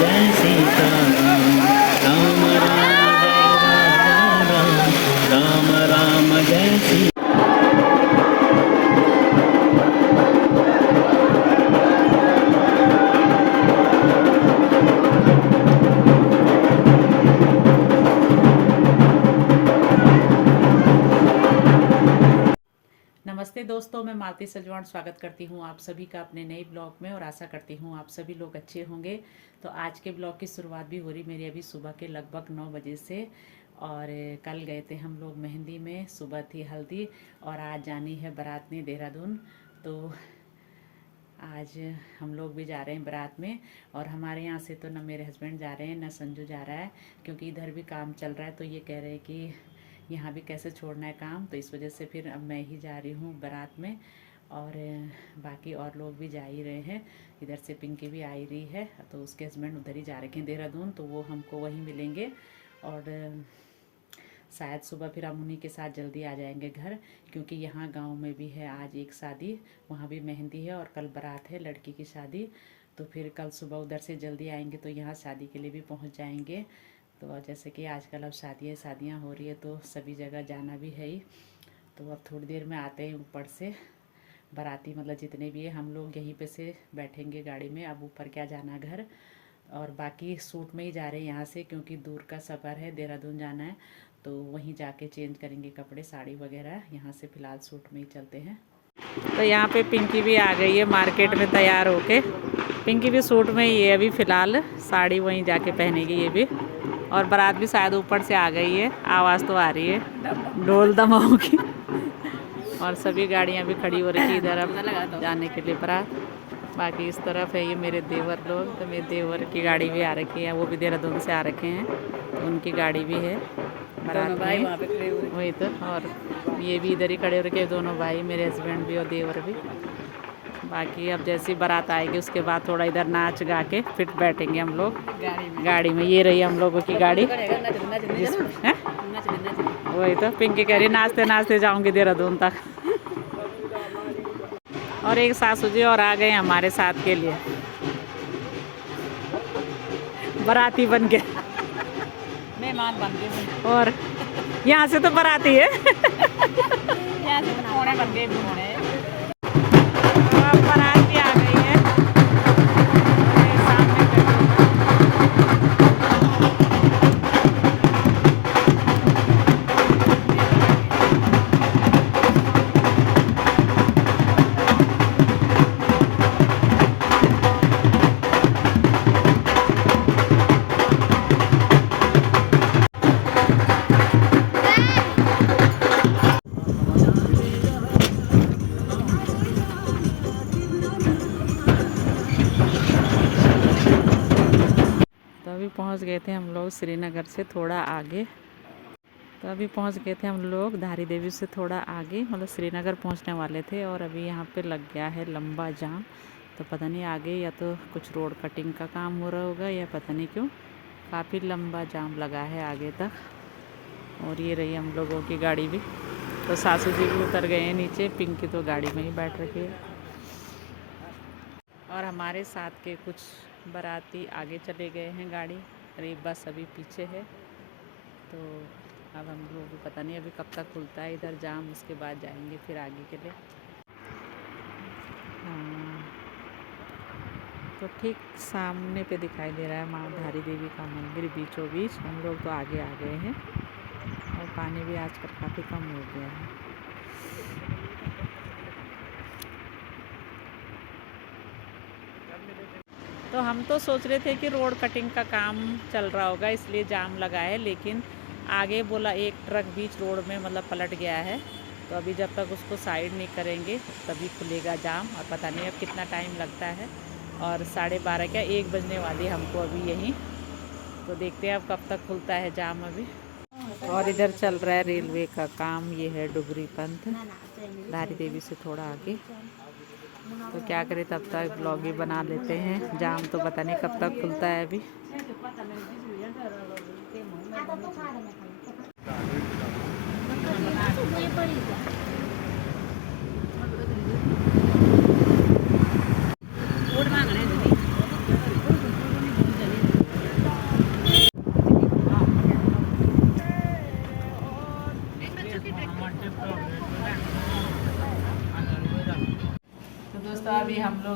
जय सीताराम। राम राम जय राम राम, राम राम जय सीता। नमस्ते दोस्तों, मैं मालती सजवाण स्वागत करती हूँ आप सभी का अपने नए ब्लॉग में और आशा करती हूँ आप सभी लोग अच्छे होंगे। तो आज के ब्लॉग की शुरुआत भी हो रही मेरी अभी सुबह के लगभग 9 बजे से। और कल गए थे हम लोग मेहंदी में, सुबह थी हल्दी और आज जानी है बारात में देहरादून। तो आज हम लोग भी जा रहे हैं बारात में। और हमारे यहाँ से तो न मेरे हस्बैंड जा रहे हैं न संजू जा रहा है, क्योंकि इधर भी काम चल रहा है। तो ये कह रहे हैं कि यहाँ भी कैसे छोड़ना है काम, तो इस वजह से फिर अब मैं ही जा रही हूँ बारात में। और बाकी और लोग भी जा ही रहे हैं। इधर से पिंकी भी आ ही रही है, तो उसके हस्बैंड उधर ही जा रखे हैं देहरादून, तो वो हमको वहीं मिलेंगे। और शायद सुबह फिर हम उन्हीं के साथ जल्दी आ जाएंगे घर, क्योंकि यहाँ गांव में भी है आज एक शादी, वहाँ भी मेहंदी है और कल बारात है लड़की की शादी। तो फिर कल सुबह उधर से जल्दी आएंगे तो यहाँ शादी के लिए भी पहुँच जाएंगे। तो जैसे कि आजकल अब शादियाँ हो रही है तो सभी जगह जाना भी है ही। तो अब थोड़ी देर में आते हैं ऊपर से बाराती, मतलब जितने भी है हम लोग यहीं पे से बैठेंगे गाड़ी में। अब ऊपर क्या जाना घर, और बाकी सूट में ही जा रहे हैं यहाँ से, क्योंकि दूर का सफ़र है, देहरादून जाना है। तो वहीं जाके चेंज करेंगे कपड़े साड़ी वगैरह, यहाँ से फ़िलहाल सूट में ही चलते हैं। तो यहाँ पे पिंकी भी आ गई है मार्केट में तैयार होके। पिंकी भी सूट में ही है अभी फ़िलहाल, साड़ी वहीं जाके पहनेगी ये भी। और बारात भी शायद ऊपर से आ गई है, आवाज़ तो आ रही है ढोल दमाओं की। और सभी गाड़ियाँ भी खड़ी हो रही है इधर अब जाने के लिए बारात। बाकी इस तरफ है ये मेरे देवर लोग, तो मेरे देवर की गाड़ी भी आ रखी है, वो भी देहरादून से आ रखे हैं, तो उनकी गाड़ी भी है बारात में। वही तो, और ये भी इधर ही खड़े हो रखे दोनों भाई, मेरे हस्बैंड भी और देवर भी। बाकी अब जैसी बारात आएगी उसके बाद थोड़ा इधर नाच गा के फिर बैठेंगे हम लोग गाड़ी में। ये रही हम लोगों की गाड़ी। वही तो, पिंकी कह रही नाचते नाचते जाऊंगी देहरादून तक। और एक सासू जी और आ गए हमारे साथ के लिए, बाराती बन के, मेहमान बन गए। और यहाँ से तो बाराती है। यहाँ से कोने बन गए घूमने। अब बारात भी आ गई है, और ये सामने तो अभी पहुंच गए थे हम लोग श्रीनगर से थोड़ा आगे। तो अभी पहुंच गए थे हम लोग धारी देवी से थोड़ा आगे, मतलब श्रीनगर पहुंचने वाले थे। और अभी यहाँ पे लग गया है लंबा जाम। तो पता नहीं आगे या तो कुछ रोड कटिंग का काम हो रहा होगा या पता नहीं क्यों, काफ़ी लंबा जाम लगा है आगे तक। और ये रही हम लोगों की गाड़ी भी। तो सासू जी भी उतर गए हैं नीचे, पिंकी तो गाड़ी में ही बैठ रखी है। और हमारे साथ के कुछ बाराती आगे चले गए हैं गाड़ी, और एक बस अभी पीछे है। तो अब हम लोग पता नहीं अभी कब तक खुलता है इधर जाम, उसके बाद जाएंगे फिर आगे के लिए। हाँ, तो ठीक सामने पे दिखाई दे रहा है माँ धारी देवी का मंदिर बीचों बीच। हम लोग तो आगे आ गए हैं, और पानी भी आजकल काफ़ी कम हो गया है। तो हम तो सोच रहे थे कि रोड कटिंग का काम चल रहा होगा इसलिए जाम लगा है, लेकिन आगे बोला एक ट्रक बीच रोड में मतलब पलट गया है। तो अभी जब तक उसको साइड नहीं करेंगे तभी खुलेगा जाम, और पता नहीं अब कितना टाइम लगता है। और 12:30 क्या 1 बजने वाली हमको अभी यहीं। तो देखते हैं अब कब तक खुलता है जाम अभी। और इधर चल रहा है रेलवे का काम, ये है डुगरी पंथ धारी देवी से थोड़ा आगे। तो क्या करें, तब तक ब्लॉग ही बना लेते हैं। जाम तो पता नहीं कब तक खुलता है अभी।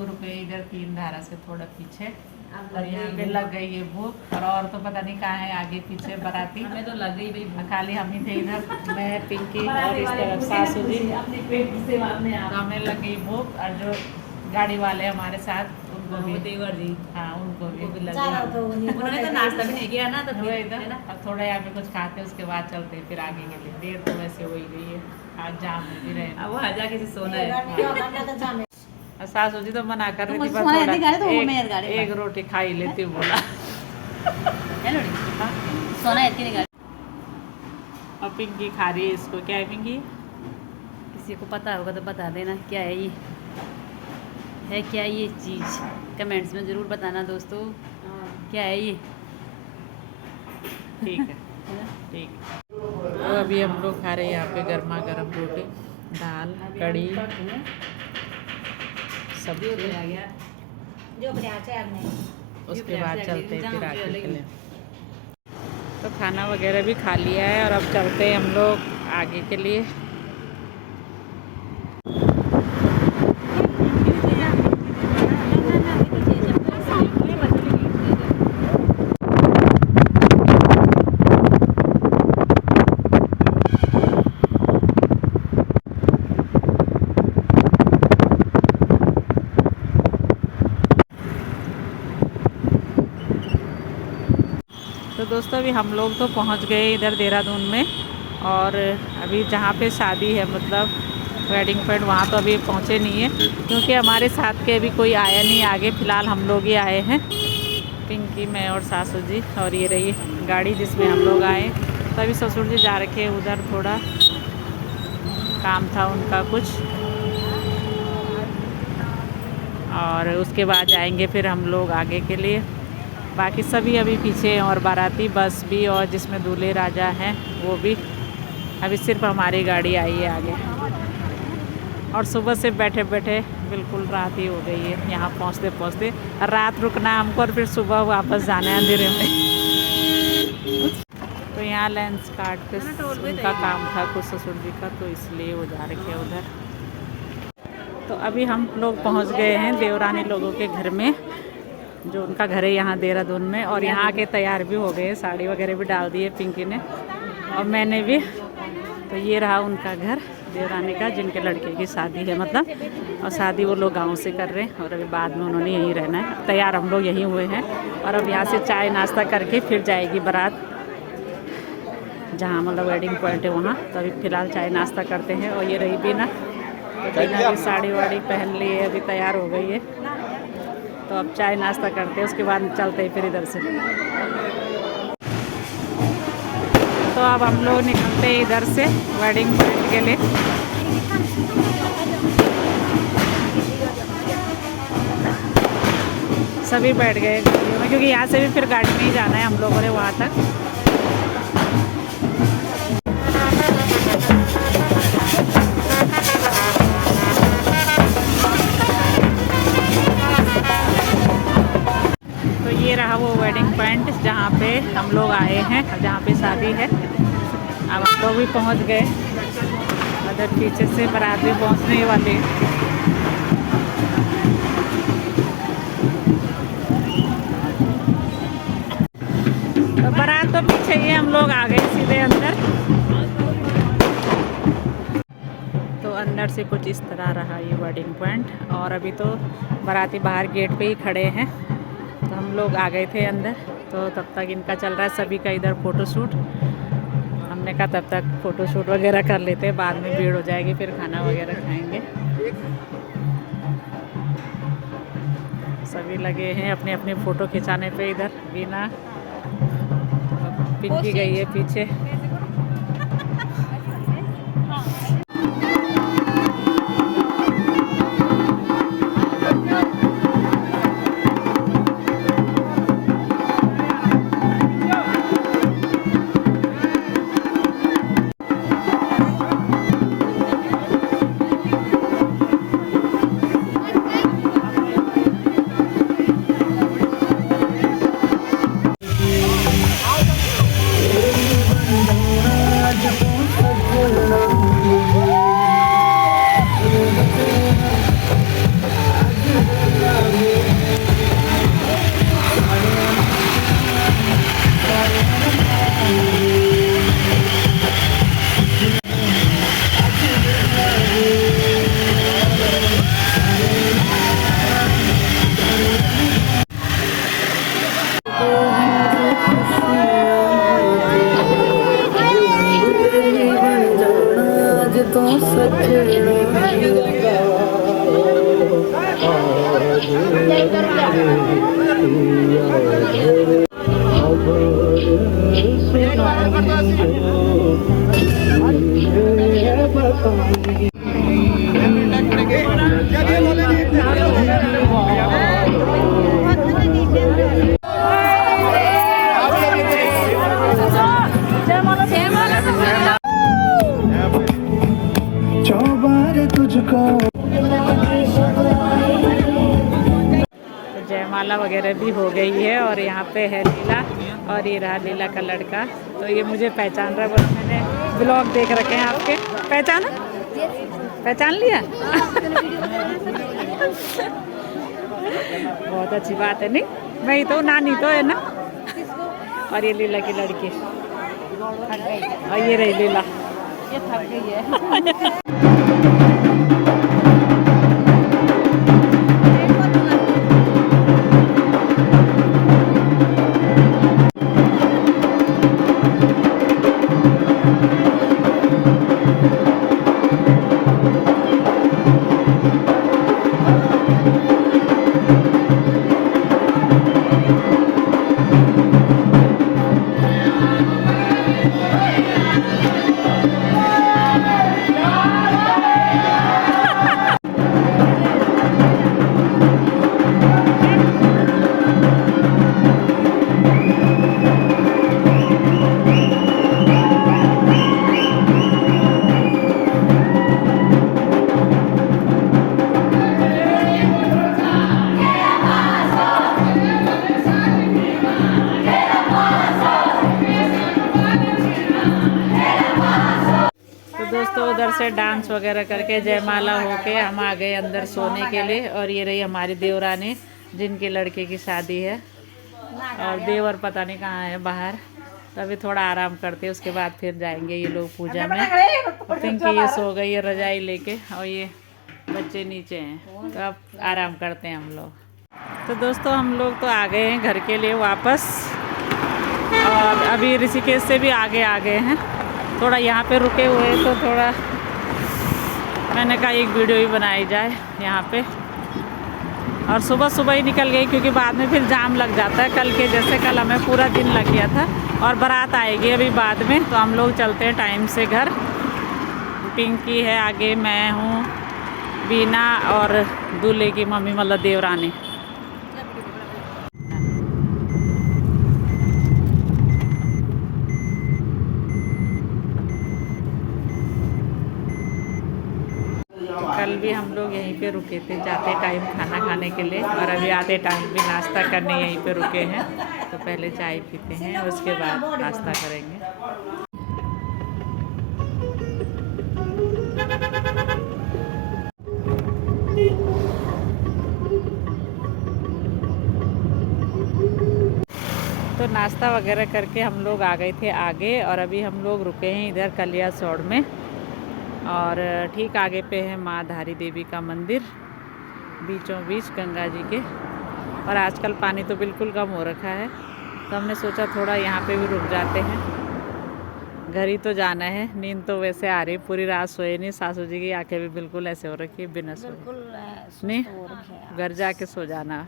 रुके इधर 3 धारा से थोड़ा पीछे, और यहाँ पे लग गई है भूख। और तो पता नहीं कहाँ है आगे पीछे बाराती। हमें तो लग गई भाई, खाली हम ही थे इधर, मैं, पिंकी और इस तरफ सासू जी। अपने पेट की सेवा में तो हमें लग गई भूख, और जो गाड़ी वाले हमारे साथ उनको भी, देवर जी हाँ उनको भी लग चारा गई। तो उन्होंने तो नाश्ता भी नहीं किया ना, तो हुए फिर इधर, है ना। अब थोड़ा यहाँ पे कुछ खाते उसके बाद चलते फिर आगे के लिए। देर तो वैसे हो ही गई है, आज जाम भी रहे। अब वो हजा किसी सोना है। और सासू जी तो मना कर रही तुम थी, सोना थोड़ा नहीं खा रहे तो वो मेरे गाड़ी एक रोटी खाई लेती बोला। हेलो सोना इतनी नहीं और पिंकी खा रही है इसको। क्या है पिंकी? किसी को पता होगा तो बता देना क्या है ये, है क्या ये चीज़, कमेंट्स में ज़रूर बताना दोस्तों क्या है ये। ठीक है, ठीक है। तो अभी हम लोग खा रहे हैं यहाँ पे गर्मा गर्म रोटी, दाल, कड़ी, सब्जी। उसके बाद चलते हैं फिर आगे के लिए। तो खाना वगैरह भी खा लिया है और अब चलते हैं हम लोग आगे के लिए। तो दोस्तों अभी हम लोग तो पहुंच गए इधर देहरादून में, और अभी जहाँ पे शादी है मतलब वेडिंग पॉइंट, वहाँ तो अभी पहुँचे नहीं है क्योंकि हमारे साथ के अभी कोई आया नहीं आगे। फ़िलहाल हम लोग ही आए हैं, पिंकी, मैं और सासू जी। और ये रही गाड़ी जिसमें हम लोग आए। तो अभी ससुर जी जा रखे उधर, थोड़ा काम था उनका कुछ, और उसके बाद जाएंगे फिर हम लोग आगे के लिए। बाकी सभी अभी पीछे हैं, और बाराती बस भी, और जिसमें दूल्हे राजा हैं वो भी। अभी सिर्फ हमारी गाड़ी आई है आगे। और सुबह से बैठे बैठे बिल्कुल रात ही हो गई है यहाँ पहुँचते पहुँचते। रात रुकना हमको और फिर सुबह वापस जाना है अंधेरे में। तो यहाँ लेंस काट के उनका काम था कुछ ससुर जी का, तो इसलिए वो जा रखे उधर। तो अभी हम लोग पहुँच गए हैं देवरानी लोगों के घर में, जो उनका घर है यहाँ देहरादून में। और यहाँ के तैयार भी हो गए, साड़ी वगैरह भी डाल दी है पिंकी ने और मैंने भी। तो ये रहा उनका घर देवरानी का, जिनके लड़के की शादी है मतलब, और शादी वो लोग गांव से कर रहे हैं, और अभी बाद में उन्होंने यहीं रहना है। तैयार हम लोग यहीं हुए हैं, और अब यहाँ से चाय नाश्ता करके फिर जाएगी बारात जहाँ मतलब वेडिंग पॉइंट है वहाँ। तो अभी फ़िलहाल चाय नाश्ता करते हैं। और ये रही बीना, तो बीना भी साड़ी वाड़ी पहन ली है, अभी तैयार हो गई है। तो अब चाय नाश्ता करते हैं, उसके बाद चलते हैं फिर इधर से। तो अब हम लोग निकलते हैं इधर से वेडिंग पॉइंट के लिए। सभी बैठ गए गाड़ियों में, क्योंकि यहाँ से भी फिर गाड़ी में ही जाना है हम लोगों ने वहाँ तक। रहा वो वेडिंग पॉइंट जहाँ पे हम लोग आए हैं, जहाँ पे शादी है। अब हम लोग भी पहुँच गए, उधर पीछे से बारात भी पहुँचने वाली है। तो बारात तो पीछे ही, हम लोग आ गए सीधे अंदर। तो अंदर से कुछ इस तरह रहा ये वेडिंग पॉइंट। और अभी तो बाराती बाहर गेट पे ही खड़े हैं, तो हम लोग आ गए थे अंदर। तो तब तक इनका चल रहा है सभी का इधर फ़ोटोशूट। हमने कहा तब तक फ़ोटोशूट वगैरह कर लेते हैं, बाद में भीड़ हो जाएगी, फिर खाना वगैरह खाएंगे। सभी लगे हैं अपने अपने फ़ोटो खिंचाने पे। इधर बीना, पिंकी गई है पीछे। जयमाला वगैरह भी हो गई है और यहाँ पे है लीला और ये रहा लीला का लड़का। तो ये मुझे पहचान रहा है, बोला मैंने ब्लॉग देख रखे हैं आपके। पहचान लिया बहुत अच्छी बात है। नहीं मैं ही तो नानी तो है ना। और ये लीला की लड़की और ये रही लीला, ये थक गई है। दोस्तों उधर से डांस वगैरह करके जयमाला होके हम आ गए अंदर सोने के लिए। और ये रही हमारी देवरानी जिनके लड़के की शादी है और देवर पता नहीं कहाँ है बाहर। तो अभी थोड़ा आराम करते हैं, उसके बाद फिर जाएंगे ये लोग पूजा में। और पिंकी ये सो गई है रजाई लेके और ये बच्चे नीचे हैं। तो अब आराम करते हैं हम लोग। तो दोस्तों हम लोग तो आ गए हैं घर के लिए वापस और अभी ऋषिकेश से भी आगे आ गए हैं। थोड़ा यहाँ पे रुके हुए तो थोड़ा मैंने कहा एक वीडियो ही बनाई जाए यहाँ पे। और सुबह सुबह ही निकल गई क्योंकि बाद में फिर जाम लग जाता है। कल के जैसे कल हमें पूरा दिन लग गया था और बारात आएगी अभी बाद में। तो हम लोग चलते हैं टाइम से घर। पिंकी है आगे, मैं हूँ, बीना और दूल्हे की मम्मी मतलब देवरानी। कल भी हम लोग यहीं पे रुके थे जाते टाइम खाना खाने के लिए और अभी आते टाइम भी नाश्ता करने यहीं पे रुके हैं। तो पहले चाय पीते हैं और उसके बाद नाश्ता करेंगे। तो नाश्ता वगैरह करके हम लोग आ गए थे आगे और अभी हम लोग रुके हैं इधर कलियासोड़ में। और ठीक आगे पे है माँ धारी देवी का मंदिर बीचों बीच गंगा जी के। और आजकल पानी तो बिल्कुल कम हो रखा है तो हमने सोचा थोड़ा यहाँ पे भी रुक जाते हैं। घर ही तो जाना है। नींद तो वैसे आ रही, पूरी रात सोए नहीं। सासू जी की आंखें भी बिल्कुल ऐसे हो रखी है बिना सोए। नहीं घर जाके सो जाना।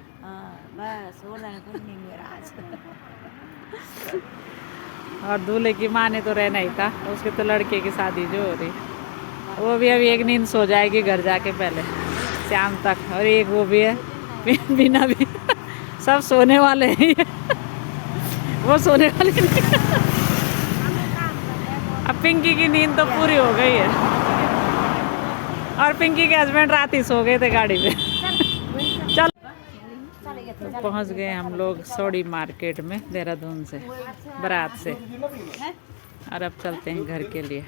और दूल्हे की माँ ने तो रहना ही था, उसके तो लड़के की शादी जो हो रही वो भी अभी एक नींद सो जाएगी घर जाके पहले शाम तक। और एक वो भी है बिना भी सब सोने वाले हैं वो सोने वाले नहीं। अब पिंकी की नींद तो पूरी हो गई है और पिंकी के हस्बैंड रात ही सो गए थे गाड़ी पे। चल तो पहुंच गए हम लोग सोड़ी मार्केट में देहरादून से बारात से। और अब चलते हैं घर के लिए।